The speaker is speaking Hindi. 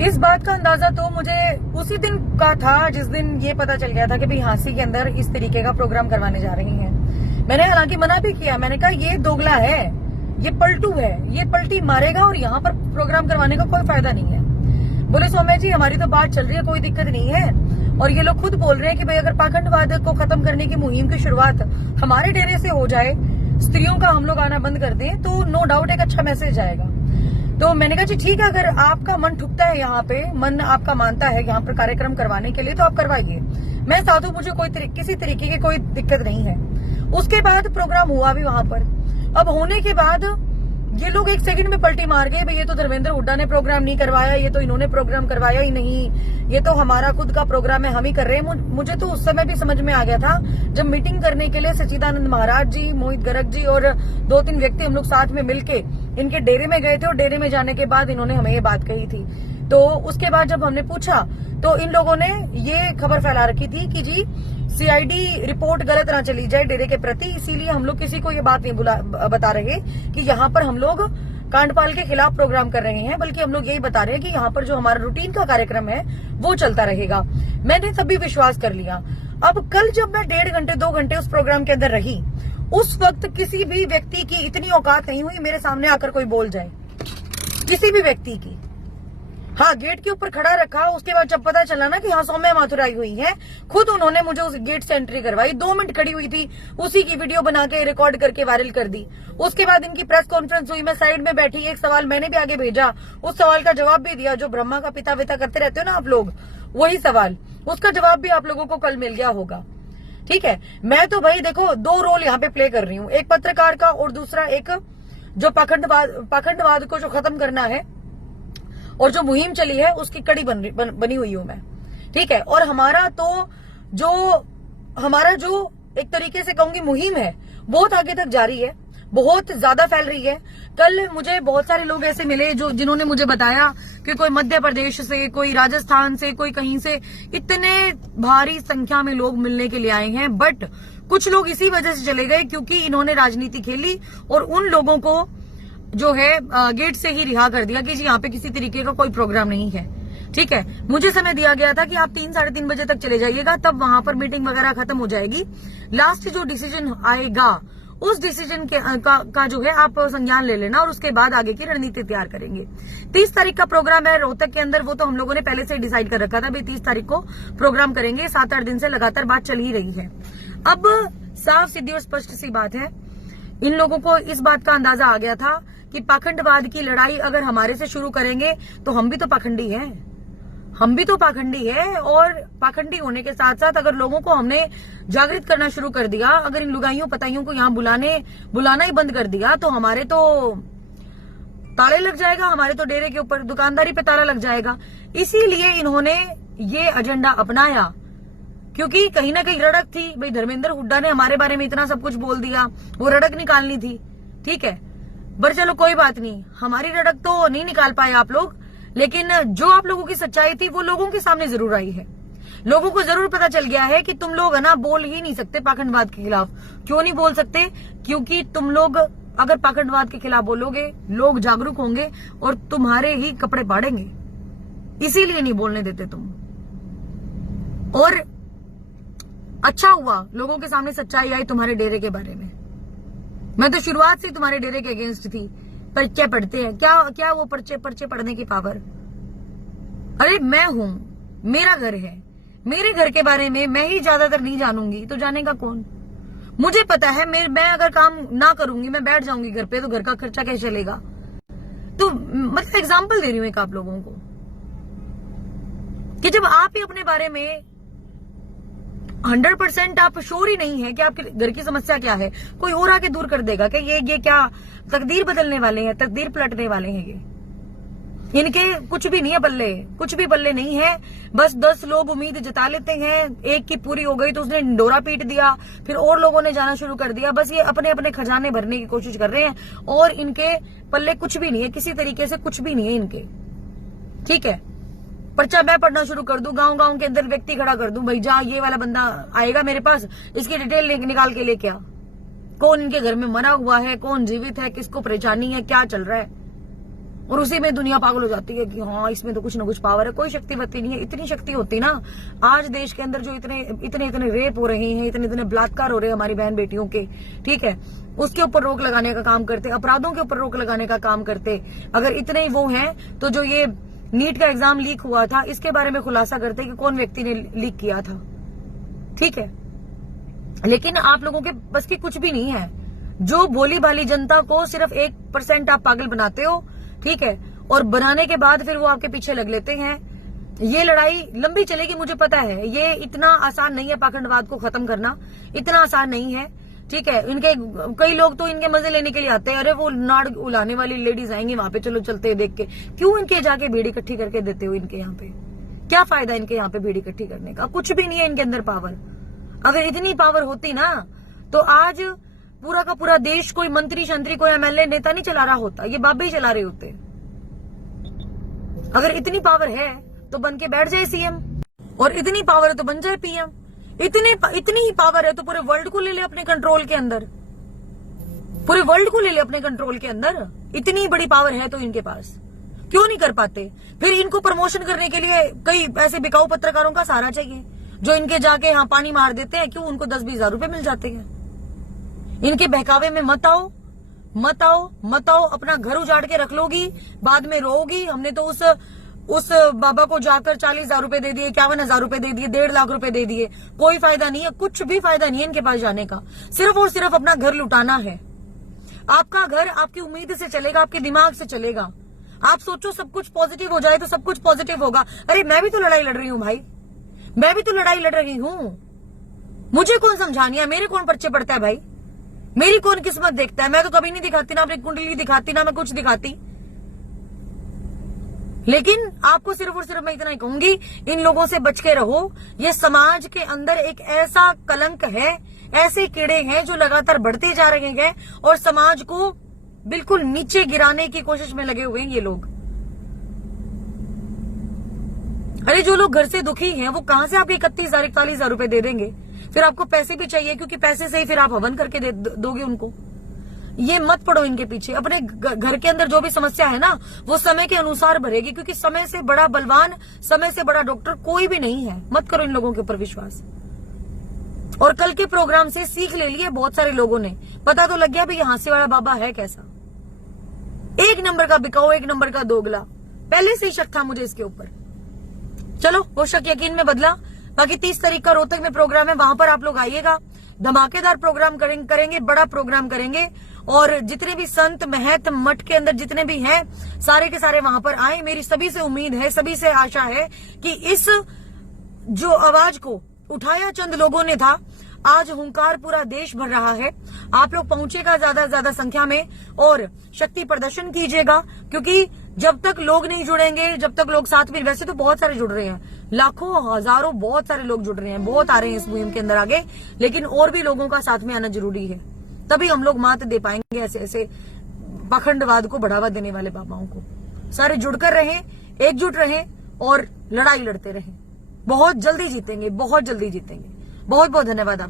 इस बात का अंदाजा तो मुझे उसी दिन का था जिस दिन ये पता चल गया था कि भाई हांसी के अंदर इस तरीके का प्रोग्राम करवाने जा रही हैं। मैंने हालांकि मना भी किया, मैंने कहा ये दोगला है, ये पलटू है, ये पलटी मारेगा और यहाँ पर प्रोग्राम करवाने का कोई फायदा नहीं है। बोले सौम्या जी हमारी तो बात चल रही है, कोई दिक्कत नहीं है, और ये लोग खुद बोल रहे हैं कि भाई अगर पाखंडवाद को खत्म करने की मुहिम की शुरुआत हमारे डेरे से हो जाए, स्त्रियों का हम लोग आना बंद कर दें, तो नो डाउट एक अच्छा मैसेज आएगा। तो मैंने कहा जी ठीक है, अगर आपका मन ठुकता है, यहाँ पे मन आपका मानता है यहाँ पर कार्यक्रम करवाने के लिए, तो आप करवाइए, मैं साधु, मुझे किसी तरीके की कोई दिक्कत नहीं है। उसके बाद प्रोग्राम हुआ भी वहां पर। अब होने के बाद ये लोग एक सेकंड में पलटी मार गए, भाई ये तो धर्मेंद्र हुड्डा ने प्रोग्राम नहीं करवाया, ये तो इन्होंने प्रोग्राम करवाया ही नहीं, ये तो हमारा खुद का प्रोग्राम है, हम ही कर रहे हैं। मुझे तो उस समय भी समझ में आ गया था जब मीटिंग करने के लिए सच्चिदानंद महाराज जी, मोहित गर्ग जी और 2-3 व्यक्ति हम लोग साथ में मिलके इनके डेरे में गए थे, और डेरे में जाने के बाद इन्होंने हमें ये बात कही थी। तो उसके बाद जब हमने पूछा तो इन लोगों ने ये खबर फैला रखी थी कि जी सीआईडी रिपोर्ट गलत ना चली जाए डेरे के प्रति, इसीलिए हम लोग किसी को ये बात नहीं बता रहे कि यहाँ पर हम लोग कांडपाल के खिलाफ प्रोग्राम कर रहे हैं, बल्कि हम लोग यही बता रहे हैं कि यहाँ पर जो हमारा रूटीन का कार्यक्रम है वो चलता रहेगा। मैंने तब भी विश्वास कर लिया। अब कल जब मैं 1.5 घंटे 2 घंटे उस प्रोग्राम के अंदर रही, उस वक्त किसी भी व्यक्ति की इतनी औकात नहीं हुई मेरे सामने आकर कोई बोल जाए, किसी भी व्यक्ति की। हाँ, गेट के ऊपर खड़ा रखा, उसके बाद जब पता चला ना कि हाँ सौम्या माथुर आई हुई है, खुद उन्होंने मुझे उस गेट से एंट्री करवाई, 2 मिनट खड़ी हुई थी, उसी की वीडियो बना के रिकॉर्ड करके वायरल कर दी। उसके बाद इनकी प्रेस कॉन्फ्रेंस हुई, मैं साइड में बैठी, एक सवाल मैंने भी आगे भेजा, उस सवाल का जवाब भी दिया, जो ब्रह्मा का पिता विता करते रहते हो ना आप लोग, वही सवाल, उसका जवाब भी आप लोगों को कल मिल गया होगा। ठीक है, मैं तो भाई देखो 2 रोल यहाँ पे प्ले कर रही हूँ, एक पत्रकार का और दूसरा एक जो पाखंडवाद को जो खत्म करना है और जो मुहिम चली है उसकी कड़ी बनी हुई हूं मैं। ठीक है, और हमारा जो एक तरीके से कहूंगी मुहिम है बहुत आगे तक जारी है, बहुत ज्यादा फैल रही है। कल मुझे बहुत सारे लोग ऐसे मिले जिन्होंने मुझे बताया कि कोई मध्य प्रदेश से, कोई राजस्थान से, कोई कहीं से, इतने भारी संख्या में लोग मिलने के लिए आए हैं। बट कुछ लोग इसी वजह से चले गए क्योंकि इन्होंने राजनीति खेली और उन लोगों को जो है गेट से ही रिहा कर दिया कि जी यहाँ पे किसी तरीके का कोई प्रोग्राम नहीं है। ठीक है, मुझे समय दिया गया था कि आप 3-3:30 बजे तक चले जाइएगा, तब वहां पर मीटिंग वगैरह खत्म हो जाएगी। लास्ट जो डिसीजन आएगा उस डिसीजन का जो है आप संज्ञान ले लेना, और उसके बाद आगे की रणनीति तैयार करेंगे। 30 तारीख का प्रोग्राम है रोहतक के अंदर, वो तो हम लोगों ने पहले से डिसाइड कर रखा था, भाई 30 तारीख को प्रोग्राम करेंगे। 7-8 दिन से लगातार बात चल ही रही है। अब साफ सीधी और स्पष्ट सी बात है, इन लोगों को इस बात का अंदाजा आ गया था कि पाखंडवाद की लड़ाई अगर हमारे से शुरू करेंगे तो हम भी तो पाखंडी हैं, हम भी तो पाखंडी है। और पाखंडी होने के साथ साथ अगर लोगों को हमने जागृत करना शुरू कर दिया, अगर इन लुगाइयों पताइयों को यहाँ बुलाना ही बंद कर दिया, तो हमारे तो ताले लग जाएगा, हमारे तो डेरे के ऊपर दुकानदारी पे ताला लग जाएगा। इसीलिए इन्होंने ये एजेंडा अपनाया, क्योंकि कहीं ना कहीं रड़क थी, भाई धर्मेंद्र हुड्डा ने हमारे बारे में इतना सब कुछ बोल दिया, वो रड़क निकालनी थी। ठीक है, पर चलो कोई बात नहीं, हमारी रड़क तो नहीं निकाल पाए आप लोग, लेकिन जो आप लोगों की सच्चाई थी वो लोगों के सामने जरूर आई है। लोगों को जरूर पता चल गया है कि तुम लोग है ना बोल ही नहीं सकते पाखंडवाद के खिलाफ। क्यों नहीं बोल सकते? क्योंकि तुम लोग अगर पाखंडवाद के खिलाफ बोलोगे, लोग जागरूक होंगे और तुम्हारे ही कपड़े फाड़ेंगे, इसीलिए नहीं बोलने देते तुम। और अच्छा हुआ लोगों के सामने सच्चाई आई तुम्हारे डेरे के बारे में। मैं तो शुरुआत से तुम्हारे डेरे के अगेंस्ट थी। पर्चे पढ़ते हैं क्या वो पर्चे पढ़ने की पावर? अरे मैं हूं, मेरा घर है, मेरे घर के बारे में मैं ही ज्यादातर नहीं जानूंगी तो जानेगा कौन? मुझे पता है मैं अगर काम ना करूंगी, मैं बैठ जाऊंगी घर पे, तो घर का खर्चा कैसे चलेगा? तो मतलब एग्जाम्पल दे रही हूं एक आप लोगों को कि जब आप ही अपने बारे में 100% आप श्योर ही नहीं है कि आपके घर की समस्या क्या है, कोई और आके दूर कर देगा कि ये क्या तकदीर बदलने वाले हैं, तकदीर पलटने वाले हैं। ये इनके कुछ भी नहीं है बल्ले, कुछ भी बल्ले नहीं है। बस 10 लोग उम्मीद जता लेते हैं, एक की पूरी हो गई तो उसने डोरा पीट दिया, फिर और लोगों ने जाना शुरू कर दिया। बस ये अपने अपने खजाने भरने की कोशिश कर रहे हैं और इनके पल्ले कुछ भी नहीं है, किसी तरीके से कुछ भी नहीं है इनके। ठीक है, पर्चा मैं पढ़ना शुरू कर दूं, गांव गांव के अंदर व्यक्ति खड़ा कर दूं, भाई जा ये वाला बंदा आएगा मेरे पास, इसकी डिटेल निकाल के लेके आ, कौन इनके घर में मरा हुआ है, कौन जीवित है, किसको परेशानी है, क्या चल रहा है। और उसी में दुनिया पागल हो जाती है कि हाँ इसमें तो कुछ ना कुछ पावर है। कोई शक्ति बत्ती नहीं है। इतनी शक्ति होती ना, आज देश के अंदर जो इतने रेप हो रहे हैं, इतने बलात्कार हो रहे हैं हमारी बहन बेटियों के, ठीक है, उसके ऊपर रोक लगाने का काम करते, अपराधों के ऊपर रोक लगाने का काम करते। अगर इतने वो हैं तो जो ये नीट का एग्जाम लीक हुआ था इसके बारे में खुलासा करते कि कौन व्यक्ति ने लीक किया था, ठीक है। लेकिन आप लोगों के बस की कुछ भी नहीं है। जो भोली भाली जनता को सिर्फ 1% आप पागल बनाते हो, ठीक है, और बनाने के बाद फिर वो आपके पीछे लग लेते हैं। ये लड़ाई लंबी चलेगी, मुझे पता है। ये इतना आसान नहीं है, पाखंडवाद को खत्म करना इतना आसान नहीं है, ठीक है। इनके कई लोग तो इनके मजे लेने के लिए आते हैं। अरे वो नाड़ उलाने वाली लेडीज आएंगी वहां पे, चलो चलते देख के। क्यों इनके जाके भीड़ इकट्ठी करके देते हो? इनके यहाँ पे क्या फायदा? इनके यहाँ पे भीड़ इकट्ठी करने का कुछ भी नहीं है इनके अंदर पावर। अगर इतनी पावर होती ना तो आज पूरा का पूरा देश कोई मंत्री शंत्री कोई एमएलए नेता नहीं चला रहा होता, ये बाबे ही चला रहे होते। अगर इतनी पावर है तो बन के बैठ जाए सीएम, और इतनी पावर है तो बन जाए पीएम। इतनी ही पावर है तो पूरे वर्ल्ड को ले ले अपने कंट्रोल के अंदर, पूरे वर्ल्ड को ले ले अपने कंट्रोल के अंदर। इतनी बड़ी पावर है तो इनके पास क्यों नहीं कर पाते? फिर इनको प्रमोशन करने के लिए कई ऐसे बिकाऊ पत्रकारों का सहारा चाहिए जो इनके जाके यहाँ पानी मार देते हैं। क्यों? उनको 10-20 हजार रुपए मिल जाते हैं। इनके बहकावे में मत आओ, मत आओ, मत आओ। अपना घर उजाड़ के रख लोगी, बाद में रोगी। हमने तो उस बाबा को जाकर 40,000 रुपए दे दिए, 51,000 रुपए दे दिए, 1.5 लाख रुपए दे दिए। कोई फायदा नहीं है, कुछ भी फायदा नहीं है इनके पास जाने का। सिर्फ और सिर्फ अपना घर लुटाना है। आपका घर आपकी उम्मीद से चलेगा, आपके दिमाग से चलेगा। आप सोचो सब कुछ पॉजिटिव हो जाए तो सब कुछ पॉजिटिव होगा। अरे मैं भी तो लड़ाई लड़ रही हूँ भाई, मैं भी तो लड़ाई लड़ रही हूँ। मुझे कौन समझानी है? मेरे कौन पर्चे पड़ता है भाई? मेरी कौन किस्मत देखता है? मैं तो कभी नहीं दिखाती, ना अपनी कुंडली दिखाती, ना मैं कुछ दिखाती। लेकिन आपको सिर्फ और सिर्फ मैं इतना ही कहूंगी, इन लोगों से बच के रहो। ये समाज के अंदर एक ऐसा कलंक है, ऐसे कीड़े हैं जो लगातार बढ़ते जा रहे हैं और समाज को बिल्कुल नीचे गिराने की कोशिश में लगे हुए हैं ये लोग। अरे जो लोग घर से दुखी हैं वो कहां से आपके 31,000 41,000 रुपए दे देंगे? फिर आपको पैसे भी चाहिए, क्योंकि पैसे से ही फिर आप हवन करके दोगे उनको। ये मत पड़ो इनके पीछे। अपने घर के अंदर जो भी समस्या है ना वो समय के अनुसार भरेगी, क्योंकि समय से बड़ा बलवान, समय से बड़ा डॉक्टर कोई भी नहीं है। मत करो इन लोगों के ऊपर विश्वास। और कल के प्रोग्राम से सीख ले लिए बहुत सारे लोगों ने, पता तो लग गया भी हास्य वाला बाबा है कैसा। 1 नंबर का बिकाऊ, 1 नंबर का दोगला। पहले से ही शक था मुझे इसके ऊपर। चलो वो शक यकीन में बदला। बाकी 30 तारीख का रोहतक में प्रोग्राम है, वहां पर आप लोग आइएगा। धमाकेदार प्रोग्राम करेंगे, बड़ा प्रोग्राम करेंगे। और जितने भी संत महत मठ के अंदर जितने भी हैं सारे के सारे वहां पर आए। मेरी सभी से उम्मीद है, सभी से आशा है कि इस जो आवाज को उठाया चंद लोगों ने था, आज हुंकार पूरा देश भर रहा है। आप लोग पहुंचेगा ज्यादा से ज्यादा संख्या में और शक्ति प्रदर्शन कीजिएगा, क्योंकि जब तक लोग नहीं जुड़ेंगे, जब तक लोग साथ में, वैसे तो बहुत सारे जुड़ रहे हैं, लाखों हजारों बहुत सारे लोग जुड़ रहे हैं, बहुत आ रहे हैं इस मुहिम के अंदर आगे, लेकिन और भी लोगों का साथ में आना जरूरी है। तभी हम लोग मात दे पाएंगे ऐसे ऐसे पाखंडवाद को बढ़ावा देने वाले बाबाओं को। सारे जुड़कर रहें, एकजुट रहें और लड़ाई लड़ते रहें। बहुत जल्दी जीतेंगे, बहुत जल्दी जीतेंगे। बहुत बहुत धन्यवाद आप।